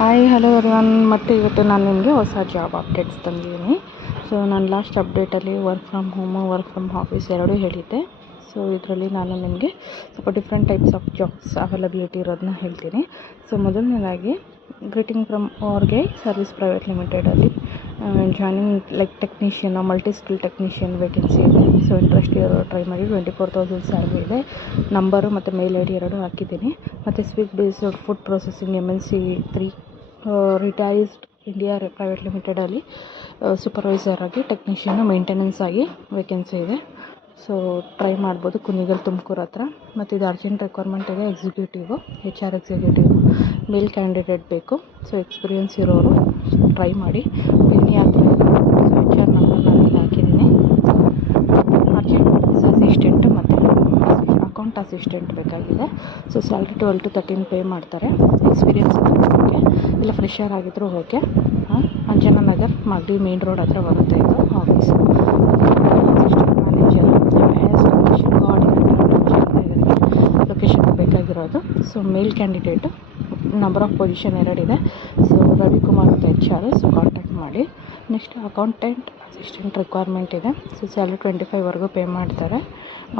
Hi hello everyone. ಮತ್ತು ಇವತ್ತು ನಾನು ನಿಮಗೆ ಹೊಸ ಜಾಬ್ ಅಪ್ಡೇಟ್ಸ್ ತಂದಿದ್ದೀನಿ. ಸೊ ನಾನು ಲಾಸ್ಟ್ ಅಪ್ಡೇಟಲ್ಲಿ work from home, work from office ಎರಡೂ ಹೇಳಿದ್ದೆ. ಸೊ ಇದರಲ್ಲಿ ನಾನು ನಿಮಗೆ ಸ್ವಲ್ಪ different types of jobs availability ಇರೋದನ್ನ ಹೇಳ್ತೀನಿ. ಸೊ ಮೊದಲನೇದಾಗಿ ಗ್ರೀಟಿಂಗ್ ಫ್ರಮ್ ಅವ್ರಿಗೆ ಸರ್ವಿಸ್ ಪ್ರೈವೇಟ್ ಲಿಮಿಟೆಡಲ್ಲಿ joining like technician, multi skill technician vacancy ಇದೆ. ಸೊ ಇಂಟ್ರೆಸ್ಟ್ ಇರೋರು ಟ್ರೈ ಮಾಡಿ. 24,000 ಸ್ಯಾಲ್ರಿ ಇದೆ. ನಂಬರು ಮತ್ತು ಮೇಲ್ ಐ ಡಿ ಎರಡೂ ಹಾಕಿದ್ದೀನಿ. ಮತ್ತು sweet based food processing MNC 3 retired India private ಲಿಮಿಟೆಡಲ್ಲಿ ಸೂಪರ್ವೈಸರ್ ಆಗಿ, ಟೆಕ್ನಿಷಿಯನು, ಮೇಂಟೆನೆನ್ಸ್ ಆಗಿ ವೇಕೆನ್ಸಿ ಇದೆ. ಸೊ ಟ್ರೈ ಮಾಡ್ಬೋದು. ಕುಣಿಗಲ್, ತುಮಕೂರು ಹತ್ರ. ಮತ್ತು ಇದು ಅರ್ಜೆಂಟ್ ರಿಕ್ವೈರ್ಮೆಂಟ್ ಇದೆ. Executive, HR executive male candidate ಬೇಕು. ಸೊ ಎಕ್ಸ್ಪೀರಿಯನ್ಸ್ ಇರೋರು ಟ್ರೈ ಮಾಡಿ. ಇನ್ನು ಯಾವ ಥರ ಸೊ HR ನಂಬರ್ ನಾನು ಇಲ್ಲಿ ಹಾಕಿದ್ದೀನಿ. ಅರ್ಜೆಂಟ್ ಅಸಿಸ್ಟೆಂಟ್ ಮತ್ತು ಅಕೌಂಟ್ ಅಸಿಸ್ಟೆಂಟ್ ಬೇಕಾಗಿದೆ. ಸೊ ಸ್ಯಾಲ್ರಿ 12 to 13 ಪೇ ಮಾಡ್ತಾರೆ. ಎಕ್ಸ್ಪೀರಿಯನ್ಸ್ ಇದ್ದರೂ ಓಕೆ, ಇಲ್ಲ ಫ್ರೆಶರ್ ಆಗಿದ್ದರೂ okay. Anjana Nagar, Magadi main road ಹತ್ರ ಬರುತ್ತೆ ಇದು office. Assistant manager, technician, coordinator location ಬೇಕಾಗಿರೋದು. So male candidate, number of position 2 ಇದೆ. ಸೊ ರವಿಕುಮಾರ್ ಮತ್ತು HR. ಸೊ ಕಾಂಟ್ಯಾಕ್ಟ್ ಮಾಡಿ. ನೆಕ್ಸ್ಟ್ ಅಕೌಂಟೆಂಟ್ ಅಸಿಸ್ಟೆಂಟ್ ರಿಕ್ವೈರ್ಮೆಂಟ್ ಇದೆ. ಸೊ ಸ್ಯಾಲ್ರಿ 25ವರೆಗೂ ಪೇ ಮಾಡ್ತಾರೆ.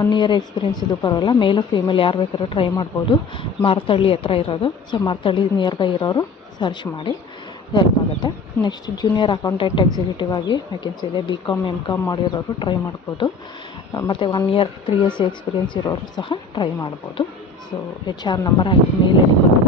1 ಇಯರ್ ಎಕ್ಸ್ಪೀರಿಯನ್ಸ್ ಇದು ಪರವಾಗಿಲ್ಲ. ಮೇಲು ಫೀಮೇಲ್ ಯಾರು ಬೇಕಾದ್ರೂ ಟ್ರೈ ಮಾಡ್ಬೋದು. ಮಾರತಳ್ಳಿ ಹತ್ರ ಇರೋದು. ಸೊ ಮಾರತಳ್ಳಿ ನಿಯರ್ ಬೈ ಇರೋರು ಸರ್ಚ್ ಮಾಡಿ, ಹೆಲ್ಪ್ ಆಗುತ್ತೆ. ನೆಕ್ಸ್ಟ್ ಜೂನಿಯರ್ ಅಕೌಂಟೆಂಟ್ ಎಕ್ಸಿಕ್ಯೂಟಿವ್ ಆಗಿ ವೇಕೆನ್ಸಿ ಇದೆ. BCom MCom ಮಾಡಿರೋರು ಟ್ರೈ ಮಾಡ್ಬೋದು. ಮತ್ತು 1 ಇಯರ್ 3 years ಎಕ್ಸ್ಪೀರಿಯನ್ಸ್ ಇರೋರು ಸಹ ಟ್ರೈ ಮಾಡ್ಬೋದು. ಸೊ HR ನಂಬರ್ ಹಾಕಿ, ಮೇಲ್ ಐ ಡಿ ಕೊಟ್ಟು